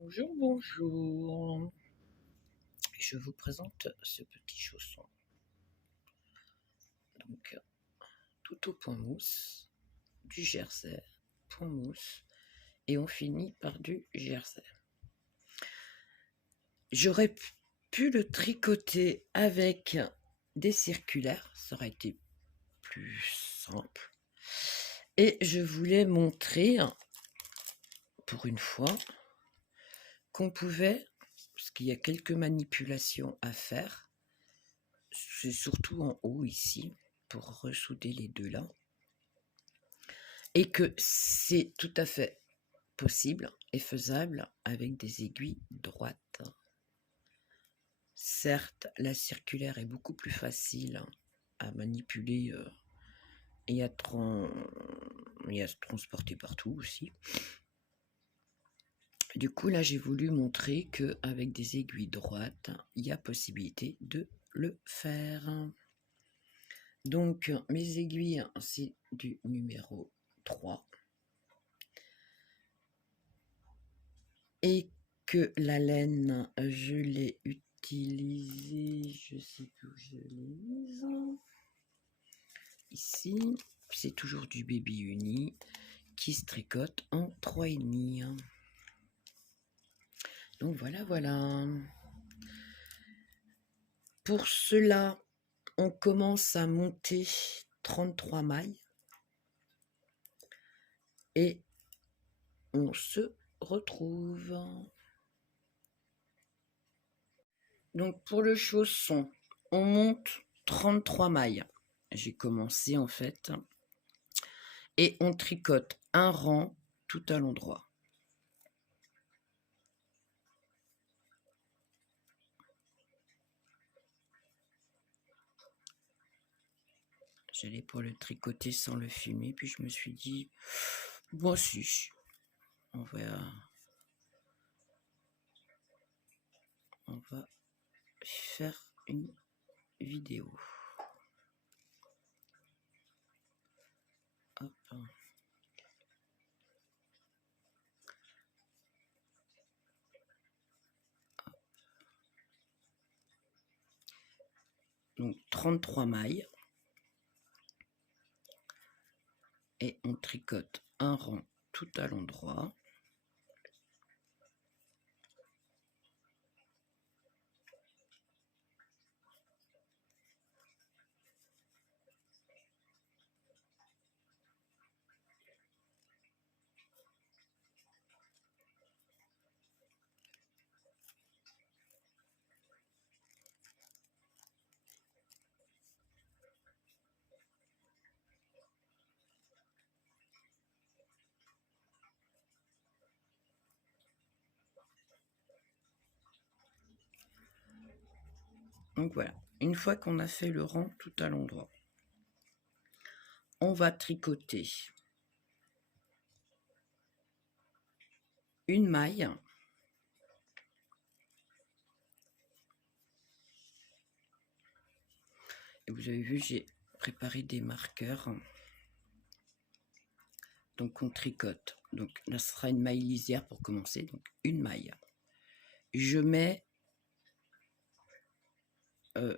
Bonjour, bonjour. Je vous présente ce petit chausson. Donc, tout au point mousse, du jersey, point mousse, et on finit par du jersey. J'aurais pu le tricoter avec des circulaires, ça aurait été plus simple. Et je voulais montrer, pour une fois, qu'on pouvait, parce qu'il y a quelques manipulations à faire, c'est surtout en haut ici, pour ressouder les deux là, et que c'est tout à fait possible et faisable avec des aiguilles droites. Certes, la circulaire est beaucoup plus facile à manipuler et à se transporter partout aussi. Du coup, là, j'ai voulu montrer qu'avec des aiguilles droites, il y a possibilité de le faire. Donc, mes aiguilles, c'est du numéro 3. Et que la laine, je l'ai utilisée, je sais plus où je l'ai mise. Ici, c'est toujours du Baby Uni qui se tricote en 3,5. Donc voilà, voilà. Pour cela, on commence à monter 33 mailles et on se retrouve. Donc pour le chausson, on monte 33 mailles. J'ai commencé en fait. Et on tricote un rang tout à l'endroit. J'allais pour le tricoter sans le filmer, puis je me suis dit, bon si, on va faire une vidéo. Hop. Donc 33 mailles. Et on tricote un rang tout à l'endroit. Donc voilà, une fois qu'on a fait le rang tout à l'endroit, on va tricoter une maille et vous avez vu, j'ai préparé des marqueurs. Donc on tricote. Donc là, ce sera une maille lisière pour commencer. Donc une maille. Je mets,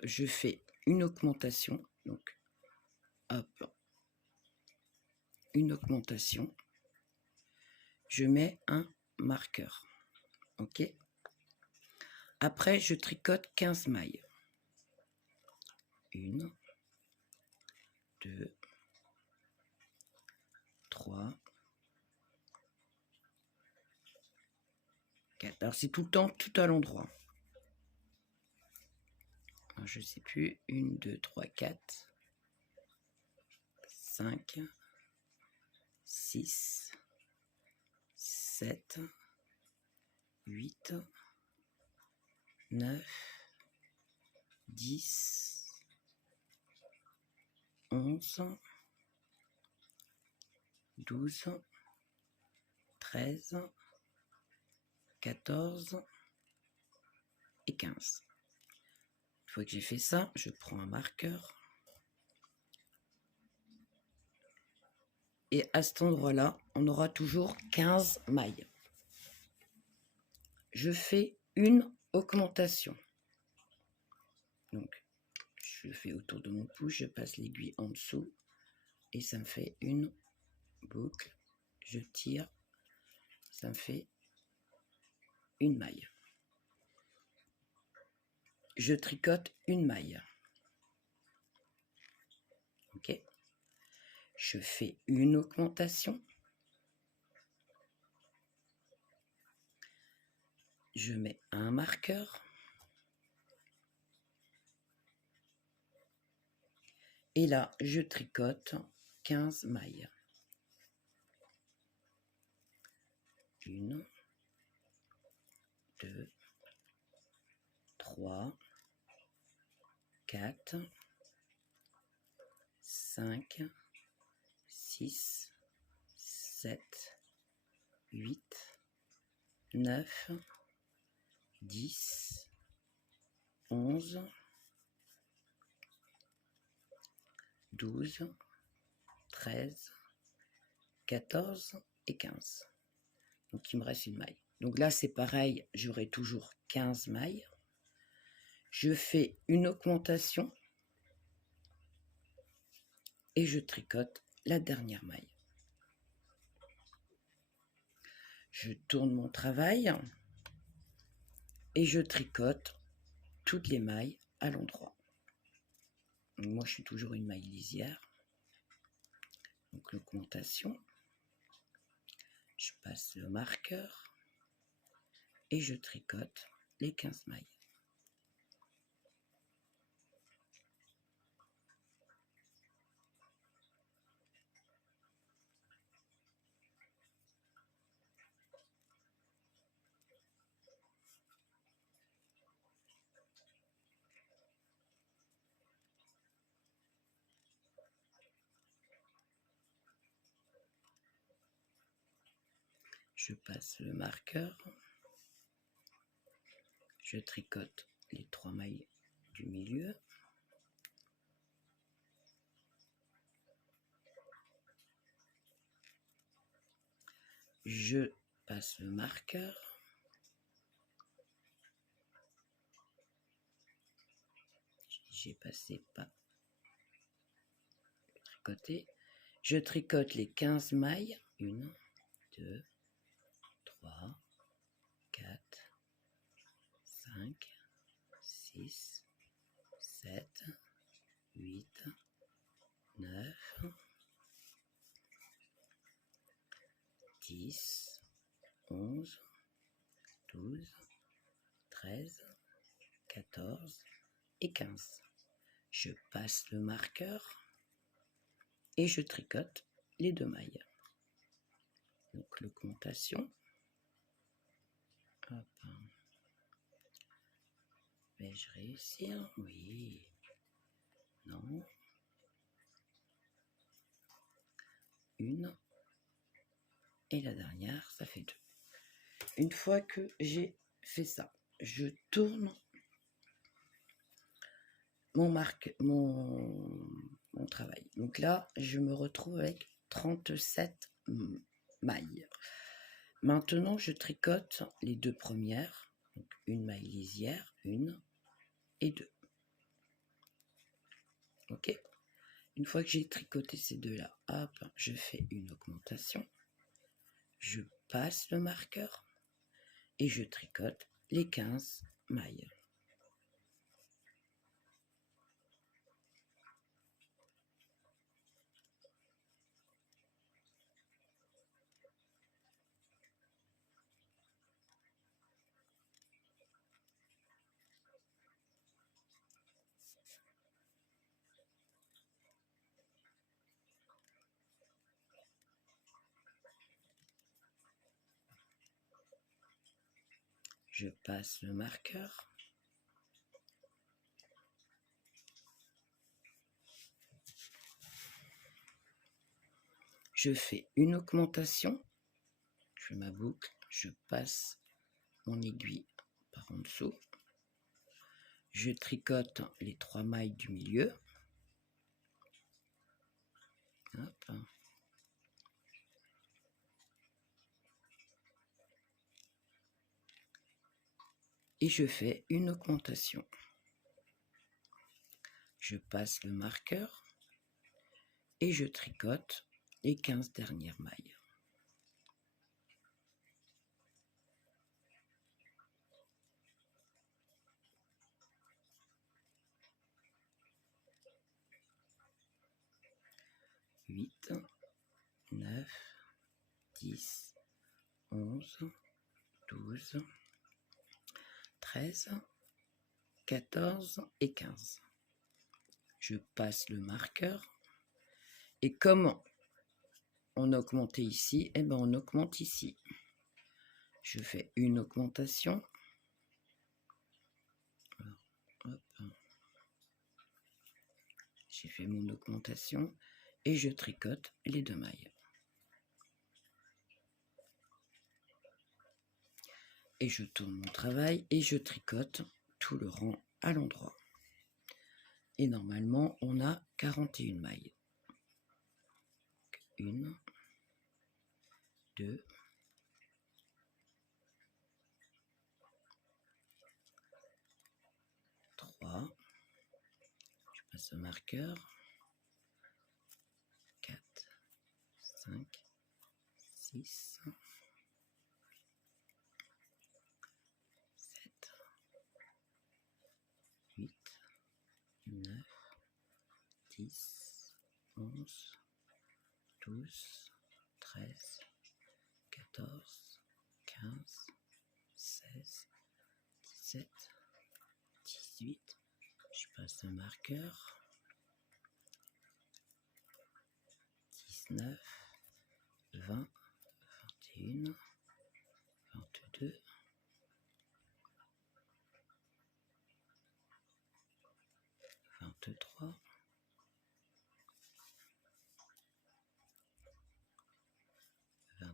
je fais une augmentation. Donc hop, une augmentation. Je mets un marqueur. Ok. Après, je tricote 15 mailles. 1, 2, 3, 4. Alors c'est tout le temps, tout à l'endroit. Je ne sais plus. 1, 2, 3, 4, 5, 6, 7, 8, 9, 10, 11, 12, 13, 14 et 15. Une fois que j'ai fait ça, je prends un marqueur. Et à cet endroit-là, on aura toujours 15 mailles. je fais une augmentation. Donc, je fais autour de mon pouce, je passe l'aiguille en dessous et ça me fait une boucle. Je tire, ça me fait une maille. Je tricote une maille. Ok. Je fais une augmentation. Je mets un marqueur. Et là, je tricote 15 mailles. 1, 2, 3, 4, 5, 6, 7, 8, 9, 10, 11, 12, 13, 14 et 15. Donc, il me reste une maille. Donc là, c'est pareil, j'aurai toujours 15 mailles. Je fais une augmentation et je tricote la dernière maille. Je tourne mon travail et je tricote toutes les mailles à l'endroit. Moi, je suis toujours une maille lisière. Donc, l'augmentation. Je passe le marqueur et je tricote les 15 mailles. Je passe le marqueur. Je tricote les 3 mailles du milieu. Je passe le marqueur. J'ai passé pas tricoté. Je tricote les 15 mailles. 1, 2, 3, 4, 5, 6, 7, 8, 9, 10, 11, 12, 13, 14 et 15. Je passe le marqueur et je tricote les 2 mailles. Donc l'augmentation. Hop. Vais-je réussir? Oui. Non. Une. Et la dernière, ça fait 2. Une fois que j'ai fait ça, je tourne mon travail. Donc là, je me retrouve avec 37 mailles. Maintenant, je tricote les 2 premières. Donc une maille lisière, 1 et 2. Ok. Une fois que j'ai tricoté ces 2-là, hop, je fais une augmentation. Je passe le marqueur et je tricote les 15 mailles. Je passe le marqueur. Je fais une augmentation. Je fais ma boucle. Je passe mon aiguille par en dessous. Je tricote les 3 mailles du milieu. Hop. et je fais une augmentation. Je passe le marqueur et je tricote les 15 dernières mailles. Huit, 9, 10, 11, 12, 13, 14 et 15. Je passe le marqueur et comme on a augmenté ici, et ben on augmente ici. Je fais une augmentation. J'ai fait mon augmentation et je tricote les 2 mailles. Et je tourne mon travail et je tricote tout le rang à l'endroit. Et normalement, on a 41 mailles. 1, 2, 3, je passe au marqueur, 4, 5, 6, 7, 8, 9, 10, 11, 12, 13, 14, 15, 16, 17, 18, je passe un marqueur, 19, 20, 21, 22, 23,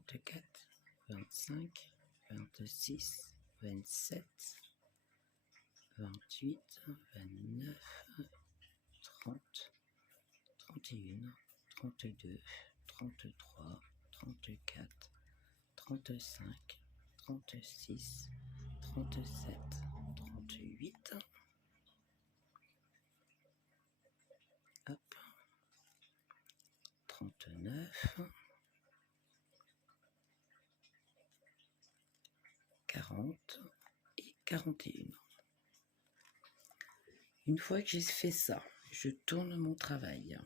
24, 25, 26, 27, 28, 29, 30, 31, 32, 33, 34, 35, 36, 37, 38, hop, 39, 40 et 41. Une fois que j'ai fait ça, je tourne mon travail.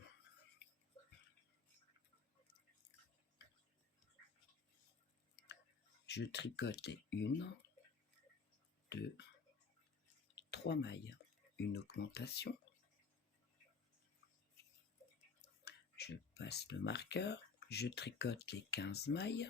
Je tricote les 1, 2, 3 mailles, une augmentation. Je passe le marqueur, je tricote les 15 mailles.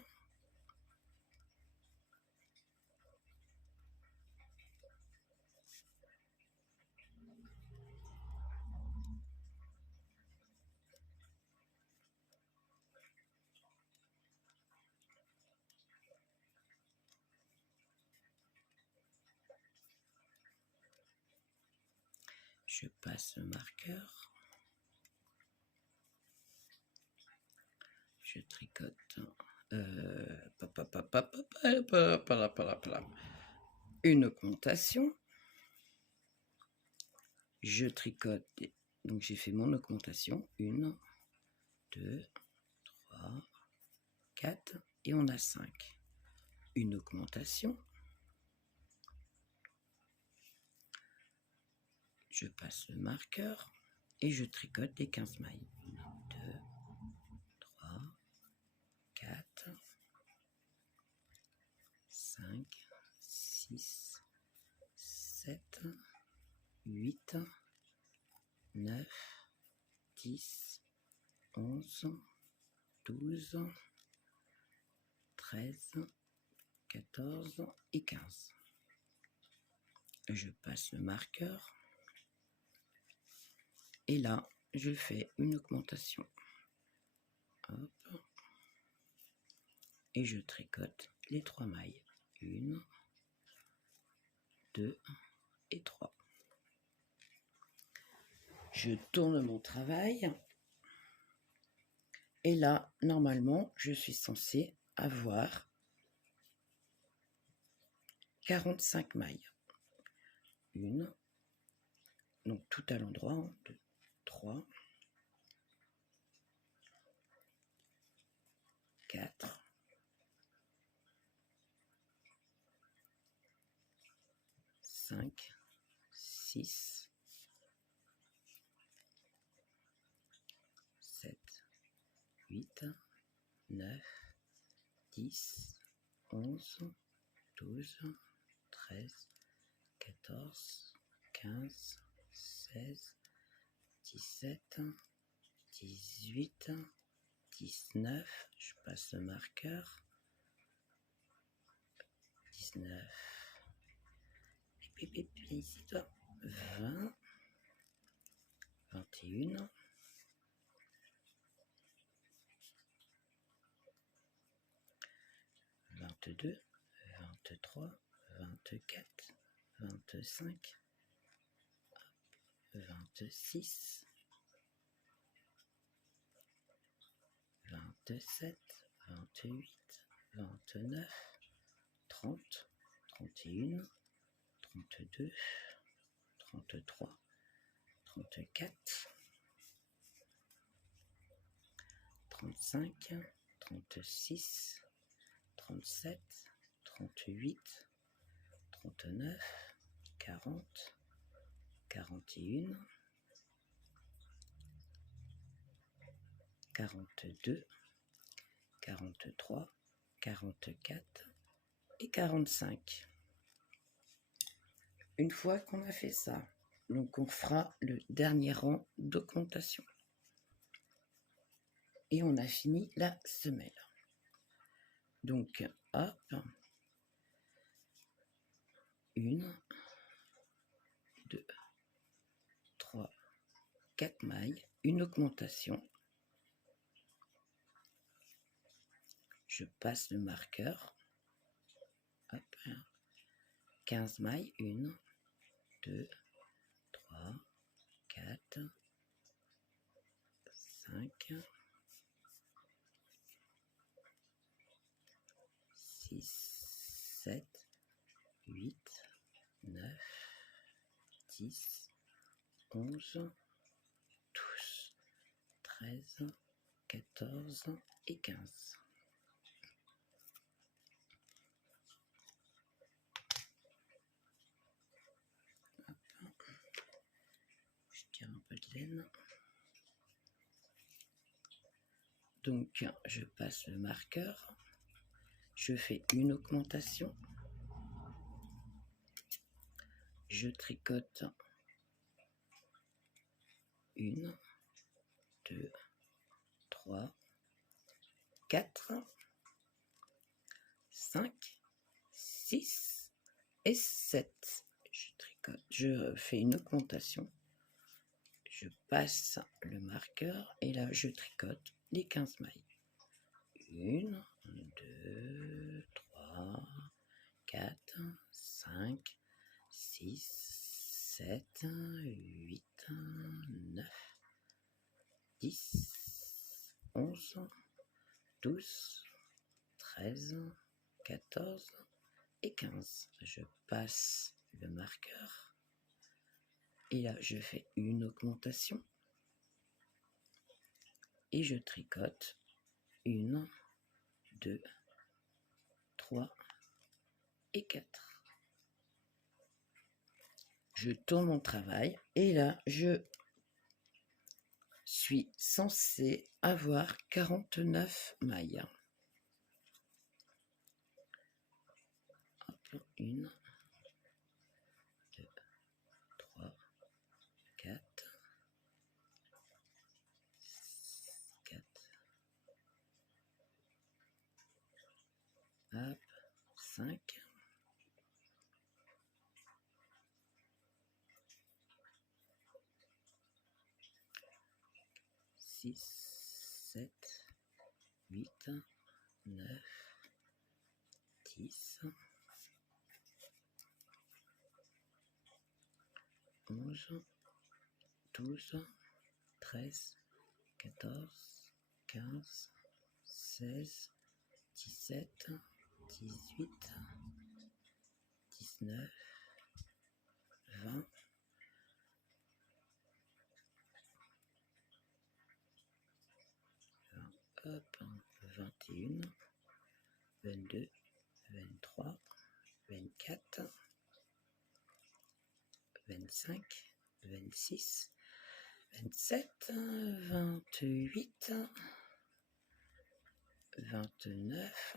Je passe le marqueur. Je tricote une augmentation. Je tricote, donc j'ai fait mon augmentation. 1, 2, 3, 4 et on a 5. Une augmentation. Je passe le marqueur et je tricote les 15 mailles. 1, 2, 3, 4, 5, 6, 7, 8, 9, 10, 11, 12, 13, 14 et 15. Je passe le marqueur et là, je fais une augmentation. Hop. Et je tricote les 3 mailles. 1, 2 et 3. Je tourne mon travail. Et là, normalement, je suis censée avoir 45 mailles. 1, donc tout à l'endroit, 2, 3, 4, 5, 6, 7, 8, 9, 10, 11, 12, 13, 14, 15, 16, 17, 18, 19, je passe le marqueur, 19, ici toi, 20, 21, 22, 23, 24, 25, 26, 27, 28, 29, 30, 31, 32, 33, 34, 35, 36, 37, 38, 39, 40, 41, 42, 43, 44 et 45. Une fois qu'on a fait ça, donc on fera le dernier rang d'augmentation. Et on a fini la semelle. Donc, hop, 1, 2, 3, 4 mailles, une augmentation. Je passe le marqueur. Hop, 15 mailles, 1, 2, 3, 4, 5, 6, 7, 8, 9, 10, 11, 12, 13, 14 et 15. Je tire un peu de laine. Donc, je passe le marqueur. Je fais une augmentation. Je tricote 1, 2, 3, 4, 5, 6 et 7. Je tricote, je fais une augmentation. Je passe le marqueur et là je tricote les 15 mailles. 1, 2, 3, 4, 5, 6, 7, 8, 9, 10, 11, 12, 13, 14 et 15. Je passe le marqueur et là je fais une augmentation et je tricote 1, 2, 3 et 4. Je tourne mon travail et là je suis censée avoir 49 mailles. Hop, 1, 2, 3, 4, 4, hop, 5, 6, 7, 8, 9, 10, 11, 12, 13, 14, 15, 16, 17, 18, 19, 20, hop, 21, 22, 23, 24, 25, 26, 27, 28, 29,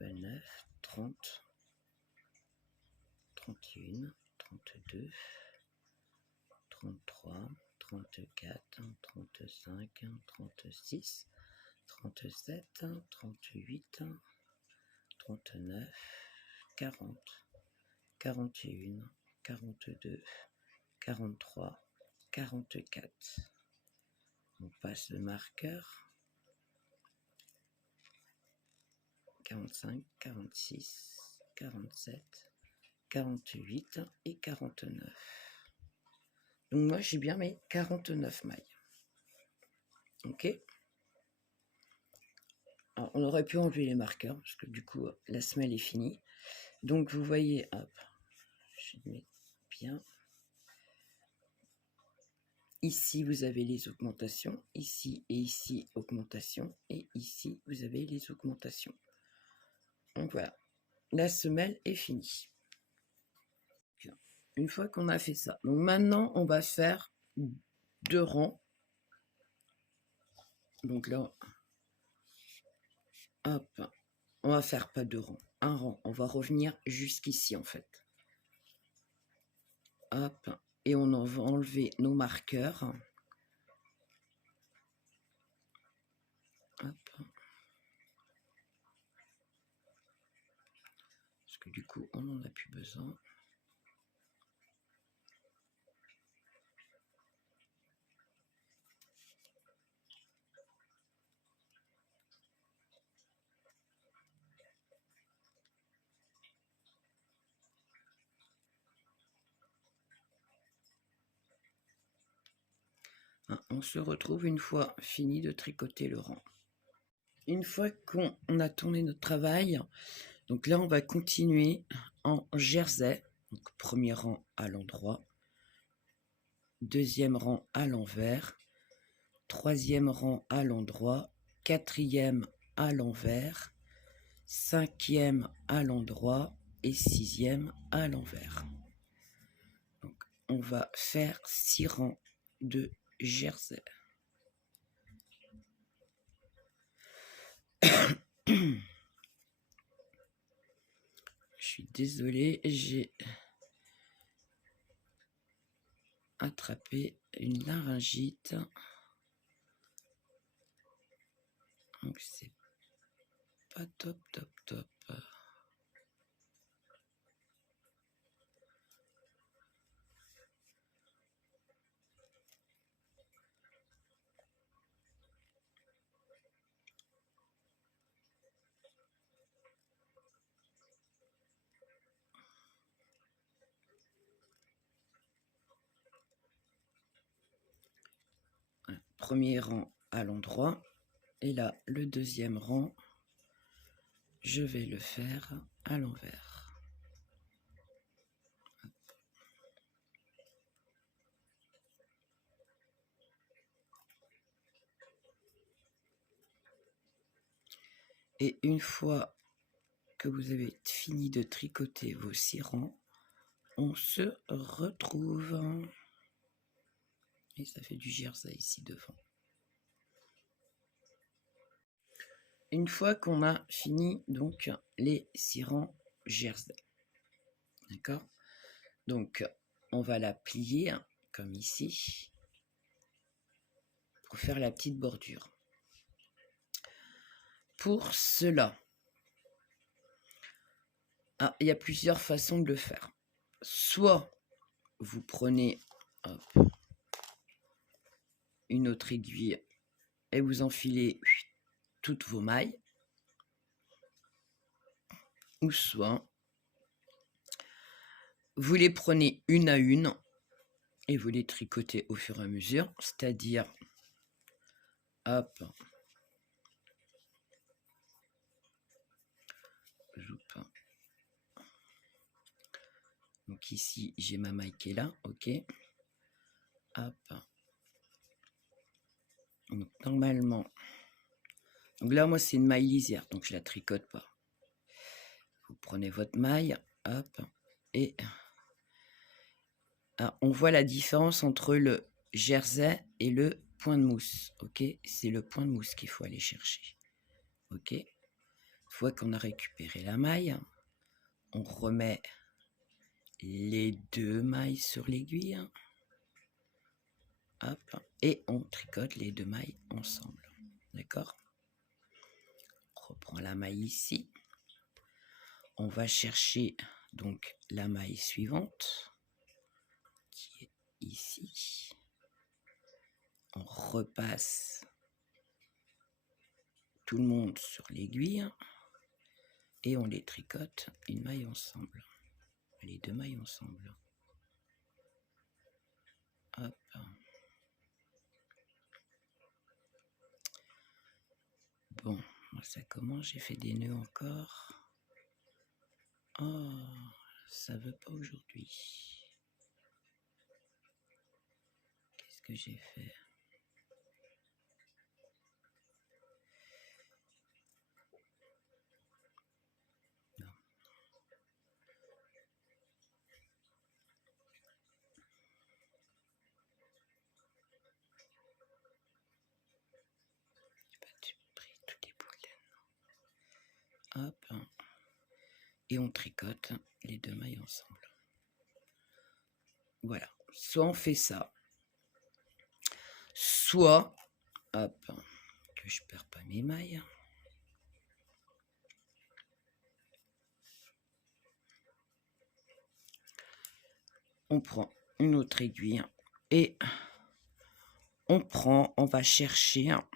29, 30, 31, 32, 33, 34, 35, 36, 37, 38, 39, 40, 41, 42, 43, 44. On passe le marqueur. 45, 46, 47, 48 et 49. Donc moi j'ai bien mes 49 mailles. Ok. Alors, on aurait pu enlever les marqueurs parce que du coup la semelle est finie. Donc vous voyez, hop, je mets bien. Ici vous avez les augmentations, ici et ici augmentation, et ici vous avez les augmentations. Donc voilà, la semelle est finie. Une fois qu'on a fait ça, donc maintenant on va faire 2 rangs. Donc là, hop, on va faire pas 2 rangs, un rang. On va revenir jusqu'ici en fait. Hop, et on en va enlever nos marqueurs. Hop. Parce que du coup, on n'en a plus besoin. On se retrouve une fois fini de tricoter le rang. Une fois qu'on a tourné notre travail, donc là on va continuer en jersey. Donc premier rang à l'endroit, deuxième rang à l'envers, troisième rang à l'endroit, quatrième à l'envers, cinquième à l'endroit et sixième à l'envers. Donc on va faire 6 rangs de jersey. Je suis désolée, j'ai attrapé une laryngite. Donc c'est pas top. Premier rang à l'endroit. Et là, le deuxième rang, je vais le faire à l'envers. Et une fois que vous avez fini de tricoter vos 6 rangs, on se retrouve. Et ça fait du jersey ici devant. Une fois qu'on a fini donc les 6 rangs jersey, d'accord, donc on va la plier comme ici pour faire la petite bordure. Pour cela, il y a plusieurs façons de le faire. Soit vous prenez une autre aiguille et vous enfilez toutes vos mailles, ou soit vous les prenez une à une et vous les tricotez au fur et à mesure, c'est-à-dire hop, donc ici j'ai ma maille qui est là, ok, hop, Donc, normalement, donc là, moi, c'est une maille lisière, donc je la tricote pas. Vous prenez votre maille, hop, et on voit la différence entre le jersey et le point de mousse, ok? C'est le point de mousse qu'il faut aller chercher, ok? Une fois qu'on a récupéré la maille, on remet les 2 mailles sur l'aiguille, hop, et on tricote les 2 mailles ensemble, d'accord? On reprend la maille ici, on va chercher donc la maille suivante, qui est ici, on repasse tout le monde sur l'aiguille, et on les tricote une maille ensemble, les 2 mailles ensemble, hop. Bon, ça commence, j'ai fait des nœuds encore. Oh, ça veut pas aujourd'hui. Qu'est-ce que j'ai fait? Non. J'ai pas pris toutes les boules. Hop. Et on tricote les 2 mailles ensemble. Voilà. Soit on fait ça, soit, hop, que je perds pas mes mailles. On prend une autre aiguille et on va chercher, hop.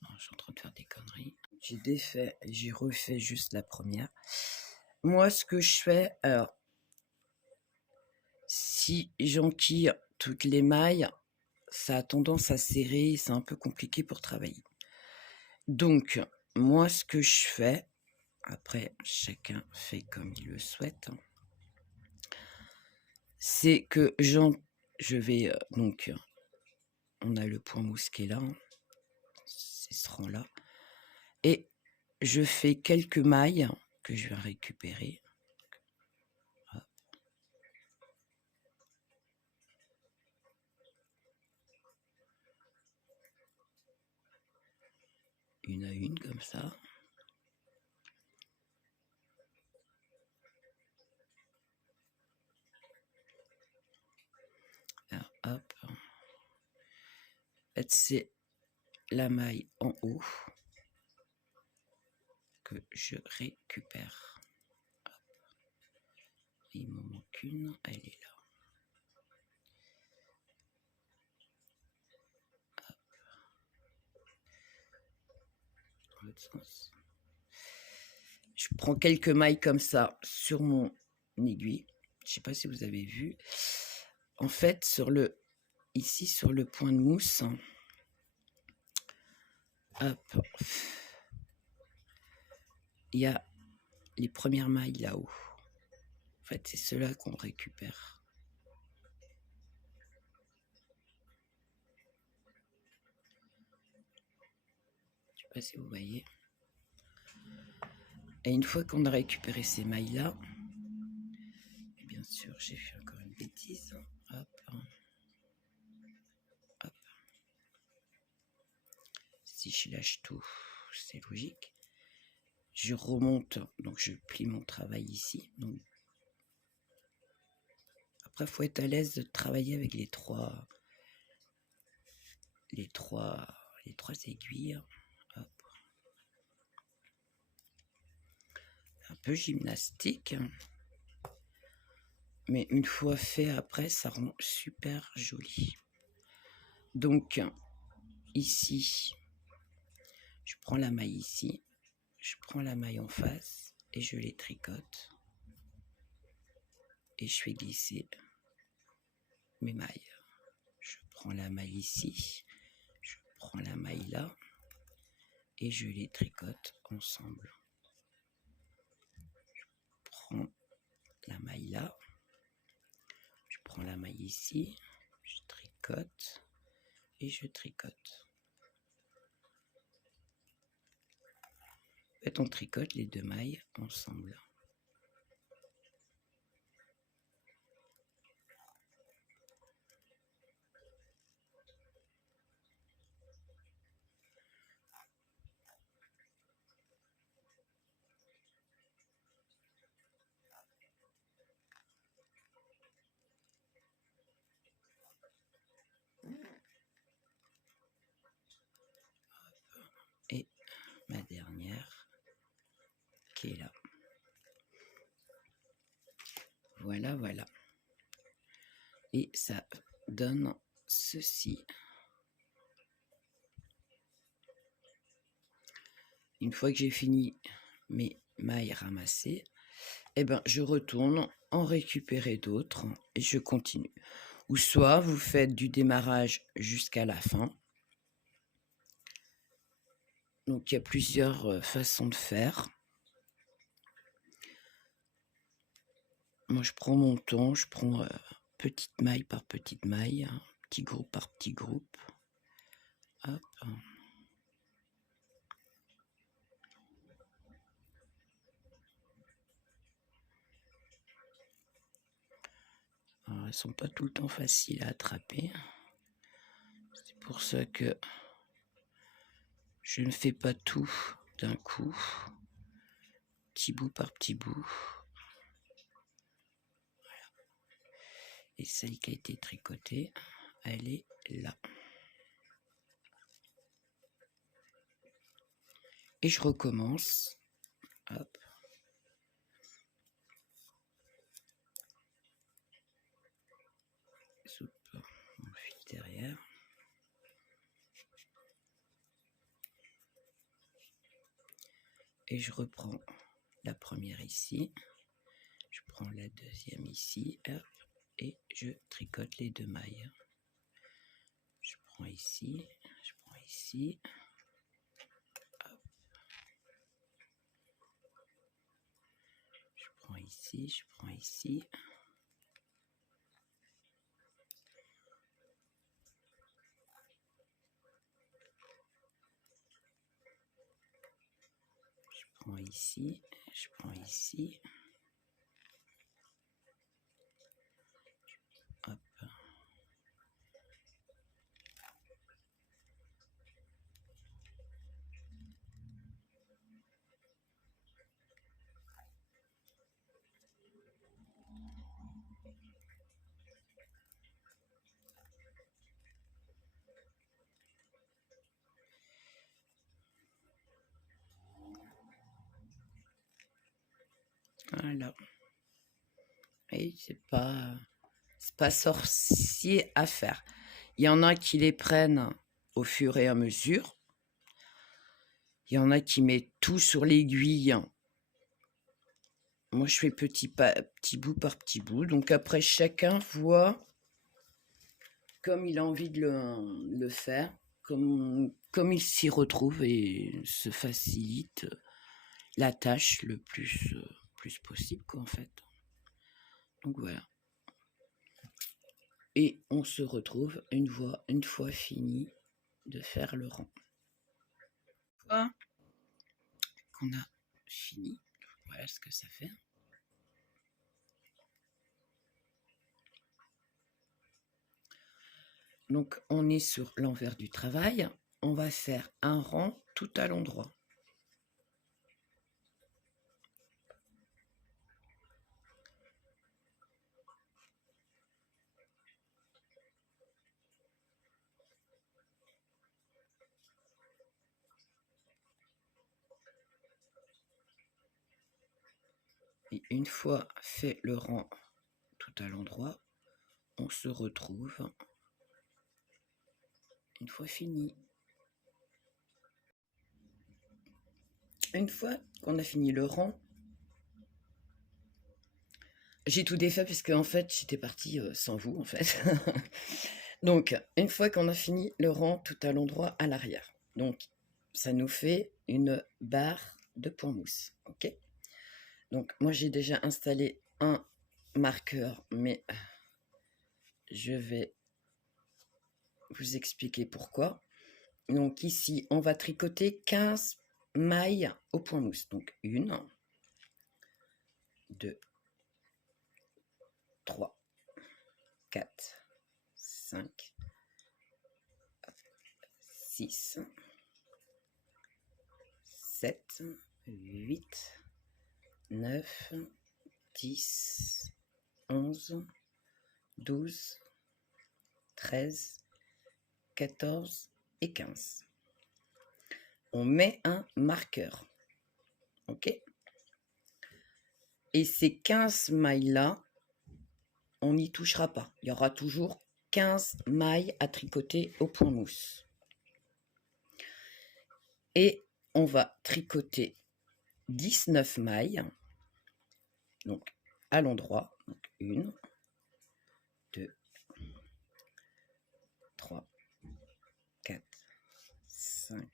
Non, je suis en train de faire des conneries. J'ai défait et j'ai refait juste la première. Moi, ce que je fais, alors, si j'enquille toutes les mailles, ça a tendance à serrer, c'est un peu compliqué pour travailler. Donc, moi, ce que je fais, après, chacun fait comme il le souhaite, c'est que je vais, donc, on a le point mousse qui est là, c'est ce rang-là, et je fais quelques mailles que je vais récupérer. Une à une, comme ça. Alors, hop. En fait, c'est la maille en haut que je récupère. Hop. Il m'en manque une, elle est là. Hop. Dans l'autre sens. Je prends quelques mailles comme ça sur mon aiguille. Je ne sais pas si vous avez vu. En fait, ici sur le point de mousse, hop, il y a les premières mailles là-haut. En fait, c'est ceux-là qu'on récupère. Je ne sais pas si vous voyez. Et une fois qu'on a récupéré ces mailles-là, bien sûr, j'ai fait encore une bêtise. Hop. Hop. Si je lâche tout, c'est logique. Je remonte, donc je plie mon travail ici. Donc, après, il faut être à l'aise de travailler avec les trois aiguilles. Hop. Un peu gymnastique. Mais une fois fait, après, ça rend super joli. Donc, ici, je prends la maille ici. Je prends la maille en face et je les tricote. Et je fais glisser mes mailles. Je prends la maille ici. Je prends la maille là. Et je les tricote ensemble. Je prends la maille là. Je prends la maille ici, je tricote et je tricote. En fait, on tricote les 2 mailles ensemble. Et ma dernière qui est là. Voilà, voilà. Et ça donne ceci. Une fois que j'ai fini mes mailles ramassées, eh ben, je retourne en récupérer d'autres et je continue. Ou soit vous faites du démarrage jusqu'à la fin. Donc il y a plusieurs façons de faire. Moi je prends mon temps, je prends petite maille par petite maille, petit groupe par petit groupe. Hop. Alors, elles sont pas tout le temps faciles à attraper. C'est pour ça que je ne fais pas tout d'un coup, petit bout par petit bout. Voilà. Et celle qui a été tricotée, elle est là. Et je recommence. Hop. On file derrière. Et je reprends la première ici. Je prends la deuxième ici. Hop, et je tricote les 2 mailles. Je prends ici. Je prends ici. Hop. Je prends ici. Je prends ici. Je prends ici. Je prends ici. Hop. Voilà. Et c'est pas sorcier à faire. Il y en a qui les prennent au fur et à mesure. Il y en a qui mettent tout sur l'aiguille. Moi, je fais petit bout par petit bout. Donc après, chacun voit comme il a envie de le faire, comme il s'y retrouve et se facilite la tâche le plus possible, quoi, en fait. Donc voilà. Et on se retrouve une fois fini de faire le rang. Voilà qu'on a fini. Voilà ce que ça fait. Donc on est sur l'envers du travail. On va faire un rang tout à l'endroit. Et une fois fait le rang tout à l'endroit, on se retrouve une fois fini. Une fois qu'on a fini le rang, j'ai tout défait parce qu'en fait j'étais partie sans vous en fait. Donc une fois qu'on a fini le rang tout à l'endroit à l'arrière, donc ça nous fait une barre de point mousse, ok. Donc moi j'ai déjà installé un marqueur, mais je vais vous expliquer pourquoi. Donc ici, on va tricoter 15 mailles au point mousse. Donc 1, 2, 3, 4, 5, 6, 7, 8, 9, 10, 11, 12, 13, 14 et 15. On met un marqueur. OK? Et ces 15 mailles-là, on n'y touchera pas. Il y aura toujours 15 mailles à tricoter au point mousse. Et on va tricoter 19 mailles. Donc, à l'endroit. 1, 2, 3, 4, 5,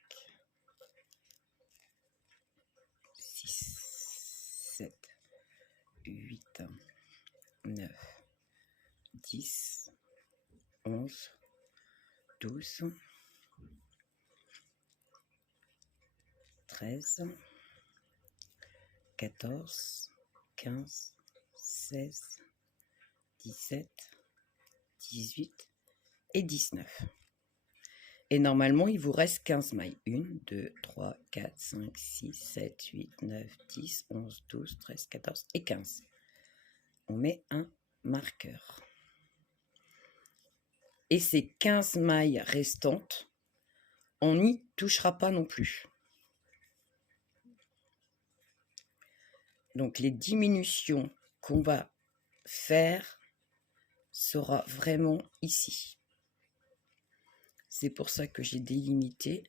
6, 7, 8, 9, 10, 11, 12, 13, 14, 15, 16, 17, 18 et 19. Et normalement, il vous reste 15 mailles. 1, 2, 3, 4, 5, 6, 7, 8, 9, 10, 11, 12, 13, 14 et 15. On met un marqueur. Et ces 15 mailles restantes, on n'y touchera pas non plus. Donc les diminutions qu'on va faire sera vraiment ici. C'est pour ça que j'ai délimité,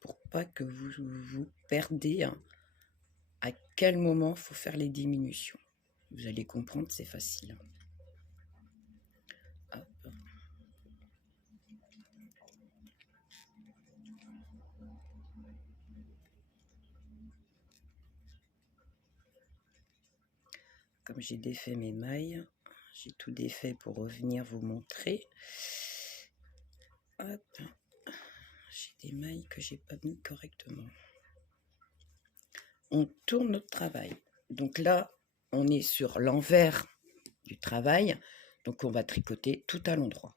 pour pas que vous vous perdez à quel moment il faut faire les diminutions. Vous allez comprendre, c'est facile. Hop. Comme j'ai défait mes mailles, j'ai tout défait pour revenir vous montrer. Hop. J'ai des mailles que j'ai pas mis correctement. On tourne notre travail. Donc là, on est sur l'envers du travail. Donc on va tricoter tout à l'endroit.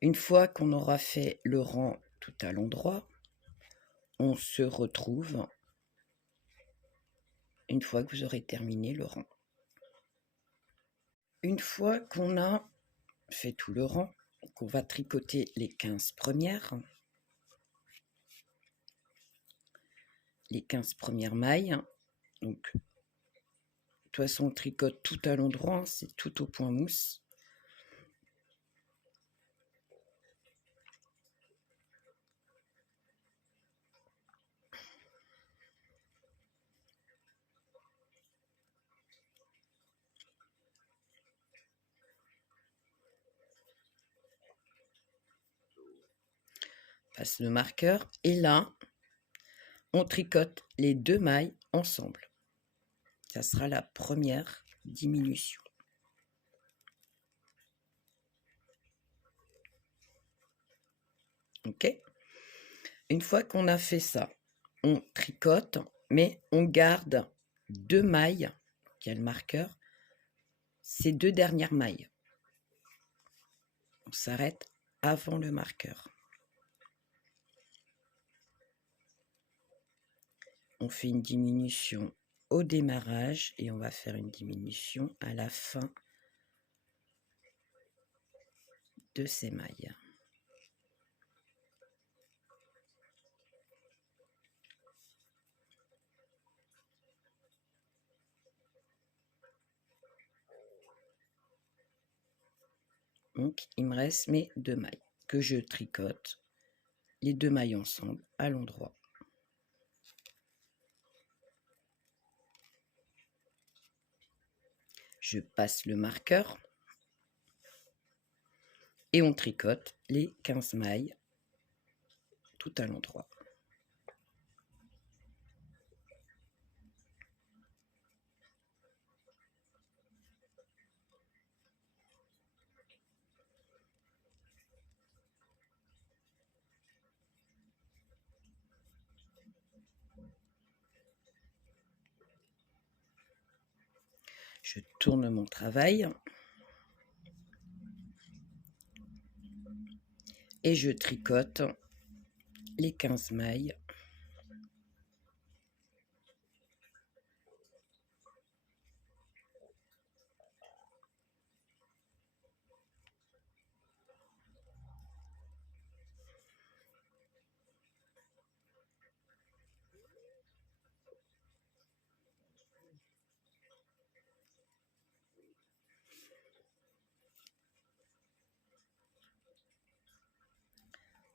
Une fois qu'on aura fait le rang tout à l'endroit, on se retrouve une fois que vous aurez terminé le rang. Une fois qu'on a fait tout le rang, on va tricoter les 15 premières. Les 15 premières mailles. Donc, de toute façon, on tricote tout à l'endroit, c'est tout au point mousse. Passe le marqueur et là, on tricote les 2 mailles ensemble. Ça sera la première diminution. OK? Une fois qu'on a fait ça, on tricote, mais on garde 2 mailles, qui a le marqueur, ces 2 dernières mailles. On s'arrête avant le marqueur. On fait une diminution au démarrage et on va faire une diminution à la fin de ces mailles. Donc, il me reste mes 2 mailles que je tricote, les 2 mailles ensemble à l'endroit. Je passe le marqueur et on tricote les 15 mailles tout à l'endroit. Je tourne mon travail et je tricote les 15 mailles.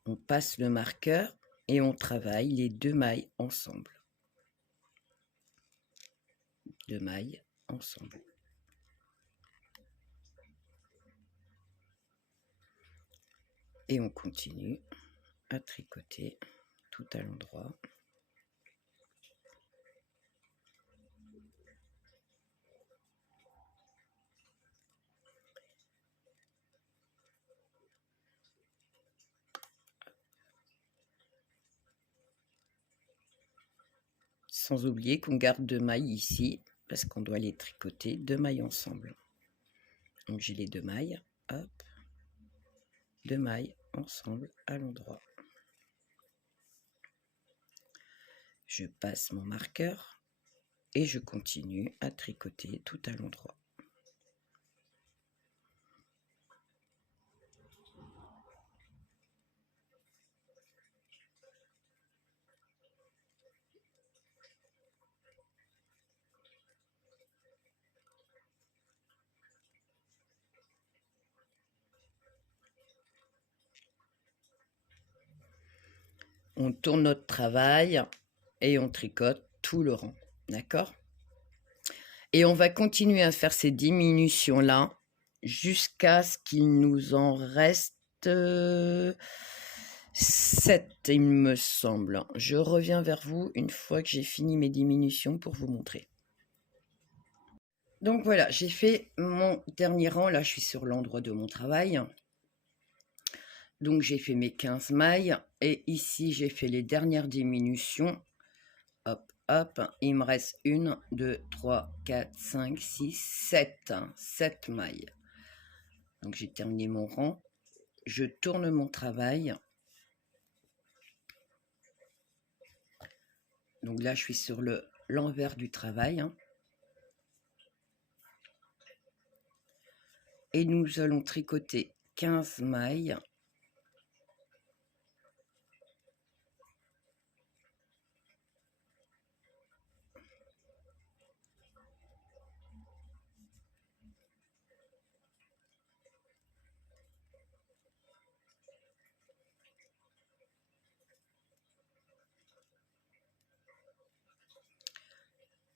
On passe le marqueur et on travaille les 2 mailles ensemble. 2 mailles ensemble. Et on continue à tricoter tout à l'endroit. Sans oublier qu'on garde 2 mailles ici, parce qu'on doit les tricoter 2 mailles ensemble. Donc j'ai les 2 mailles, hop, 2 mailles ensemble à l'endroit. Je passe mon marqueur et je continue à tricoter tout à l'endroit. On tourne notre travail et on tricote tout le rang, d'accord? Et on va continuer à faire ces diminutions-là jusqu'à ce qu'il nous en reste 7, il me semble. Je reviens vers vous une fois que j'ai fini mes diminutions pour vous montrer. Donc voilà, j'ai fait mon dernier rang. Là, je suis sur l'endroit de mon travail. Donc j'ai fait mes 15 mailles et ici j'ai fait les dernières diminutions. Hop, hop, il me reste 1, 2, 3, 4, 5, 6, 7. 7 mailles. Donc j'ai terminé mon rang. Je tourne mon travail. Donc là je suis sur l'envers du travail. Et nous allons tricoter 15 mailles.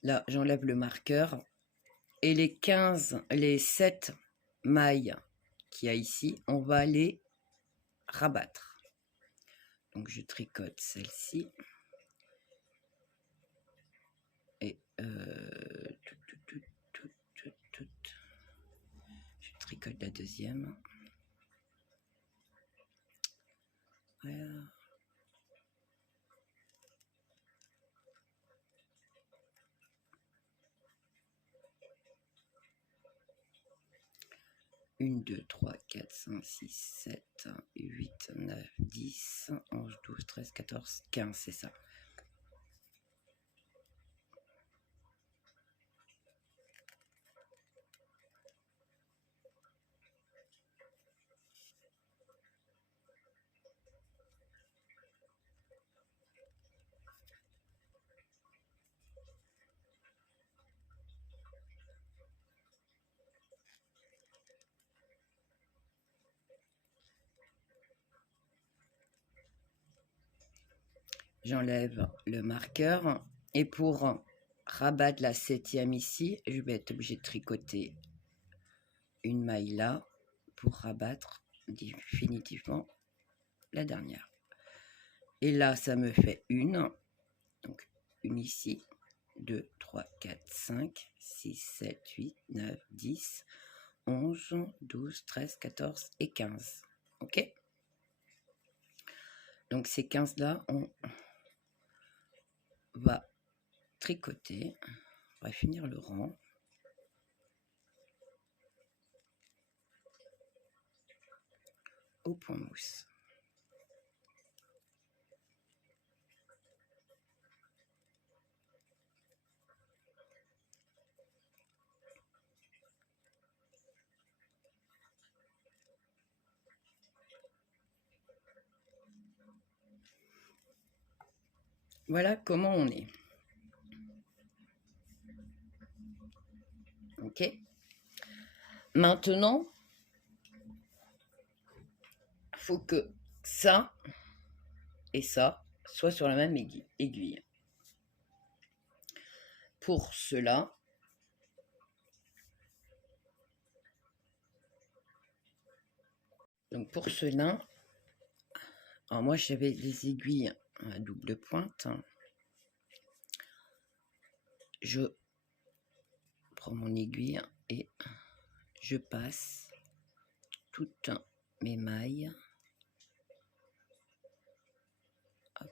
Là, j'enlève le marqueur. Et les 7 mailles qu'il y a ici, on va les rabattre. Donc, je tricote celle-ci. Et je tricote la deuxième. Voilà. Une, 2, 3, 4, 5, 6, 7, 8, 9, 10, 11, 12, 13, 14, 15, c'est ça. J'enlève le marqueur et pour rabattre la 7e ici, je vais être obligée de tricoter une maille là pour rabattre définitivement la dernière. Et là, ça me fait une. Donc, une ici. 2, 3, 4, 5, 6, 7, 8, 9, 10, 11, 12, 13, 14 et 15. OK? Donc, ces 15-là, on va tricoter. On va finir le rang. au point mousse. Voilà comment on est. Ok. Maintenant, il faut que ça et ça soient sur la même aiguille. Pour cela, alors moi j'avais des aiguilles à double pointe. Je prends mon aiguille et je passe toutes mes mailles. Hop.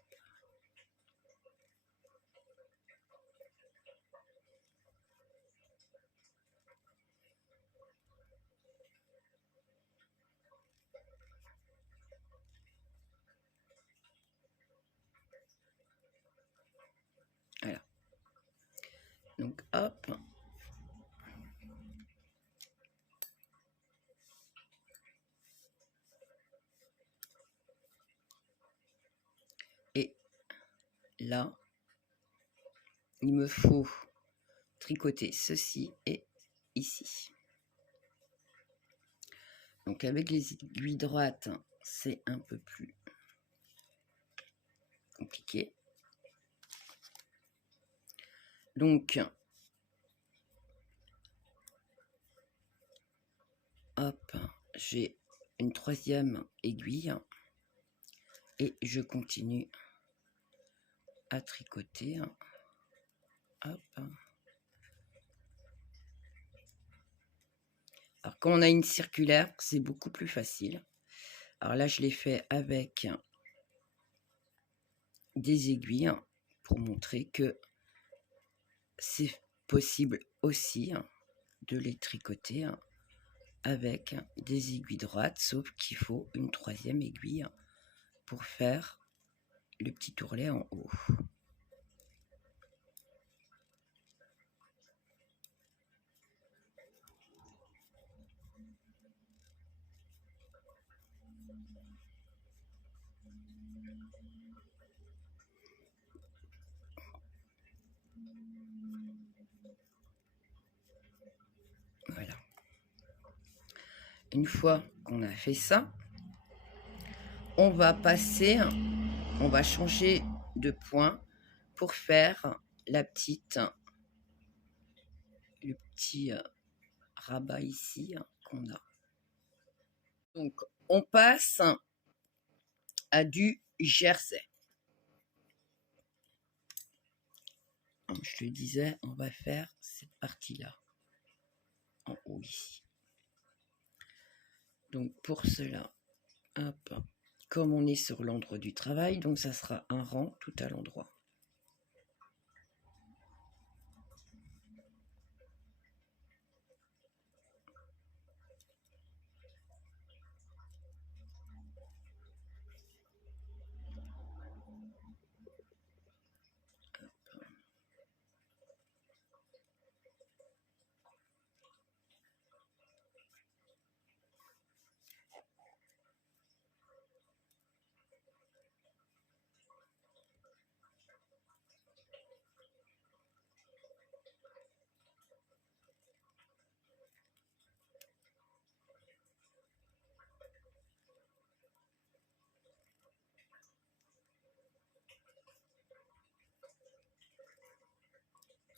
Voilà. Donc hop. Et là, il me faut tricoter ceci et ici. Donc avec les aiguilles droites, c'est un peu plus compliqué. Donc, hop, j'ai une troisième aiguille et je continue à tricoter. Hop. Alors quand on a une circulaire, c'est beaucoup plus facile. Alors là, je l'ai fait avec des aiguilles pour montrer que c'est possible aussi de les tricoter avec des aiguilles droites, sauf qu'il faut une troisième aiguille pour faire le petit ourlet en haut. Voilà. Une fois qu'on a fait ça, on va changer de point pour faire le petit rabat ici qu'on a. Donc, on passe à du jersey. Comme je le disais, on va faire cette partie-là, en haut ici. Donc, pour cela, hop, comme on est sur l'endroit du travail, donc ça sera un rang tout à l'endroit.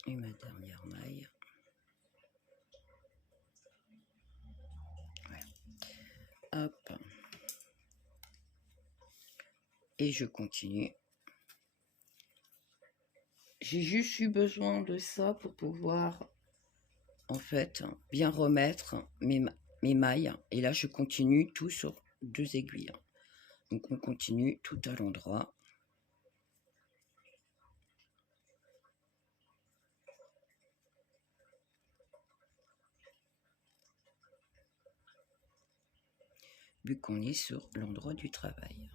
Et ma dernière maille. Voilà. Hop. Et je continue. J'ai juste eu besoin de ça pour pouvoir, en fait, bien remettre mes mailles. Et là, je continue tout sur 2 aiguilles. Donc, on continue tout à l'endroit. vu qu'on est sur l'endroit du travail.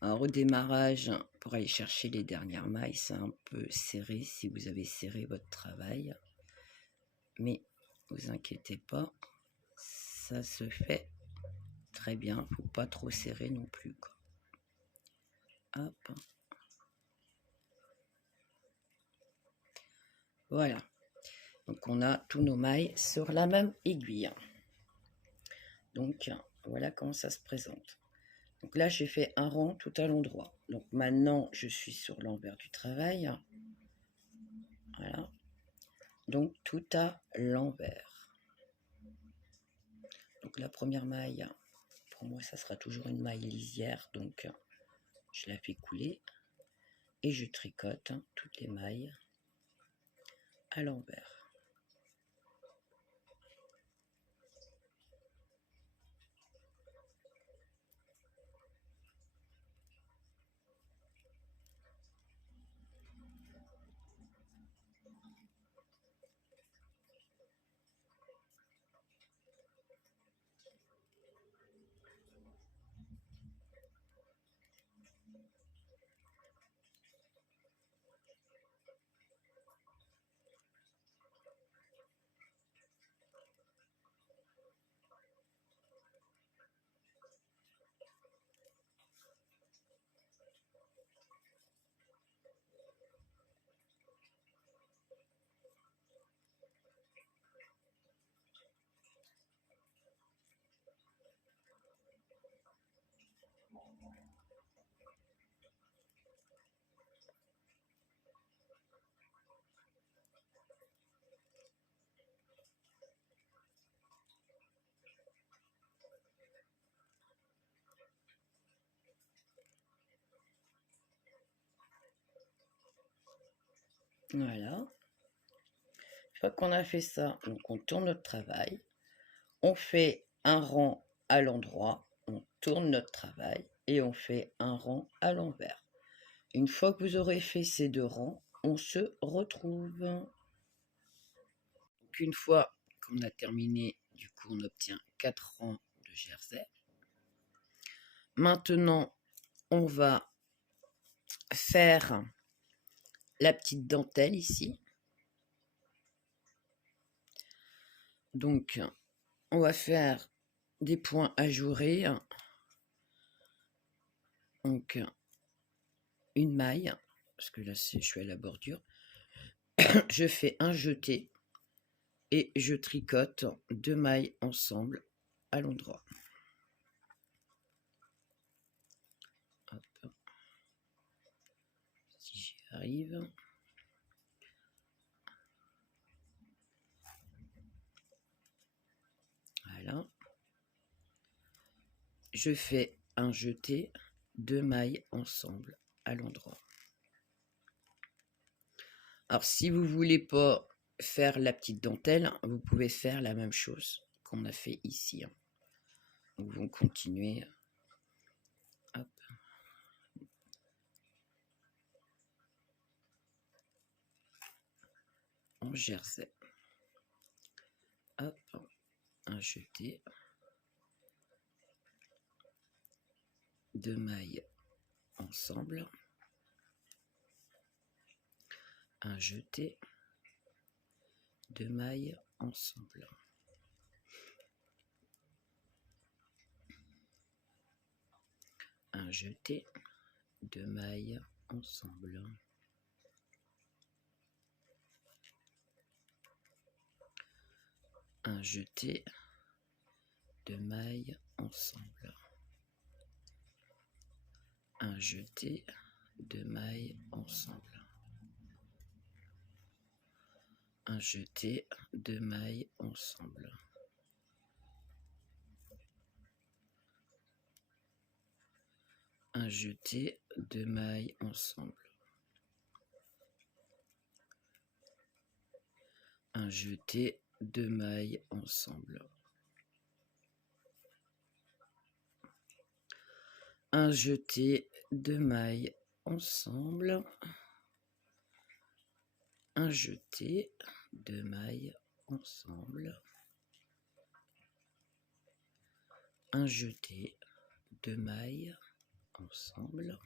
Alors, au démarrage, pour aller chercher les dernières mailles, c'est un peu serré si vous avez serré votre travail. Mais vous inquiétez pas, ça se fait très bien. Faut pas trop serrer non plus, quoi. Hop. Voilà. Donc, on a tous nos mailles sur la même aiguille. Donc, voilà comment ça se présente. Donc là, j'ai fait un rang tout à l'endroit. Donc maintenant, je suis sur l'envers du travail. Voilà. Donc tout à l'envers. Donc la première maille, pour moi, ça sera toujours une maille lisière. Donc je la fais couler et je tricote toutes les mailles à l'envers. Voilà. Une fois qu'on a fait ça, donc on tourne notre travail. On fait un rang à l'endroit, on tourne notre travail et on fait un rang à l'envers. Une fois que vous aurez fait ces 2 rangs, on se retrouve. Donc une fois qu'on a terminé, du coup on obtient 4 rangs de jersey. Maintenant, on va faire la petite dentelle ici. Donc, on va faire des points ajourés. Donc, une maille, parce que là, je suis à la bordure. Je fais un jeté et je tricote 2 mailles ensemble à l'endroit. Hop. Si j'y arrive. Voilà. Je fais un jeté, 2 mailles ensemble à l'endroit. Alors, si vous voulez pas faire la petite dentelle, vous pouvez faire la même chose qu'on a fait ici. Donc, vous continuez. Hop. En jersey. Hop. Un jeté. 2 mailles ensemble. Un jeté. 2 mailles ensemble. Un jeté, 2 mailles ensemble. Un jeté, 2 mailles ensemble. Un jeté, 2 mailles ensemble. Un jeté, 2 mailles ensemble. Un jeté, 2 mailles ensemble. Un jeté, 2 mailles ensemble. un jeté de mailles ensemble, un jeté de mailles ensemble, un jeté de mailles ensemble,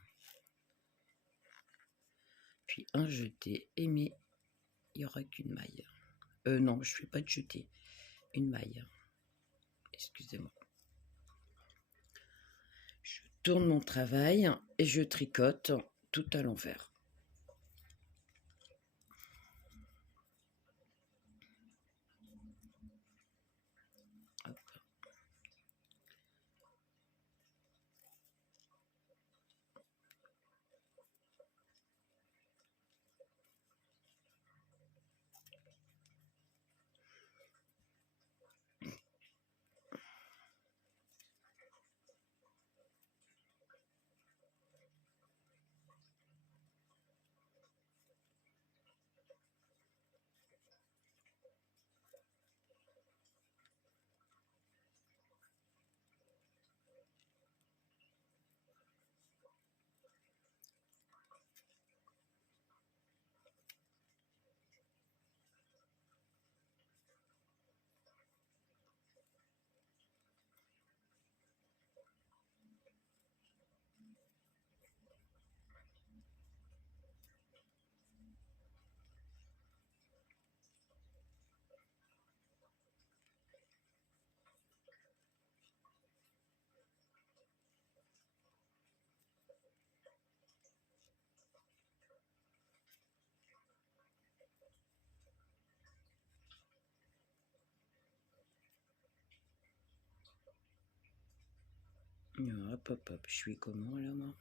puis un jeté, et mais il n'y aura qu'une maille. Non, je ne fais pas de jeté, une maille. Excusez-moi. Je tourne mon travail et je tricote tout à l'envers. Hop, hop, hop, je suis comment là, moi?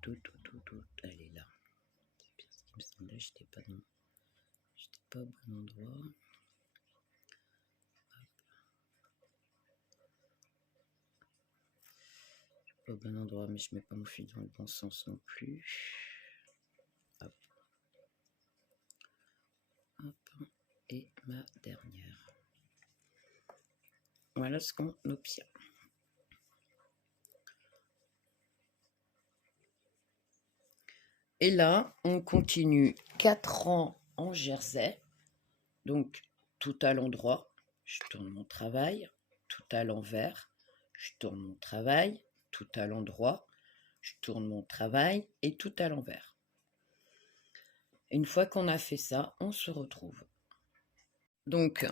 Tout, elle est là. C'est bien ce qui me semblait, j'étais pas au bon endroit. Je suis pas au bon endroit, mais je mets pas mon fil dans le bon sens non plus. Hop. Hop. Et ma dernière. Voilà ce qu'on obtient. Et là, on continue 4 rangs en jersey. Donc, tout à l'endroit, je tourne mon travail, tout à l'envers, je tourne mon travail, tout à l'endroit, je tourne mon travail et tout à l'envers. Une fois qu'on a fait ça, on se retrouve. Donc,